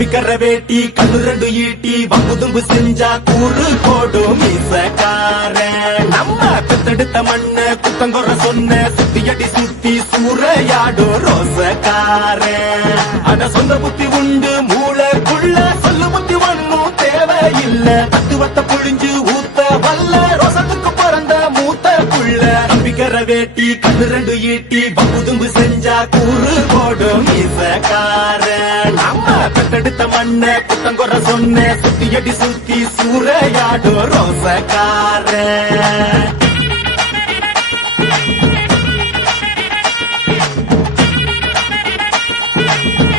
நம்பிக்கற வேட்டி கண்ணு ரெண்டு ஈட்டி வம்புதும்பு செஞ்சா கூறு போடும் மீசக்கார நம்ம பெத்தெடுத்த மண்ண குத்தங்குற சொன்ன சுத்தியடி சுத்தி சூறையாடும் ரோசக்கார அட சொந்த புத்தி உண்டு மூளைக்குள்ள சொல்லு புத்தி ஒண்ணும் தேவையில்ல தத்துவத்தை புழிஞ்சு ஊத்த வல்ல ரோசத்துக்கு பிறந்த மூத்த புள்ள நம்பிக்கற வேட்டி கண்ணு ரெண்டு ஈட்டி வம்புதும்பு செஞ்சா கூறு போடும் மீசக்கார நம்ம பெத்தெடுத்த மண்ண குத்தங்குற சொன்ன சுத்தியடி சுத்தி சூறையாடும் ரோசக்கார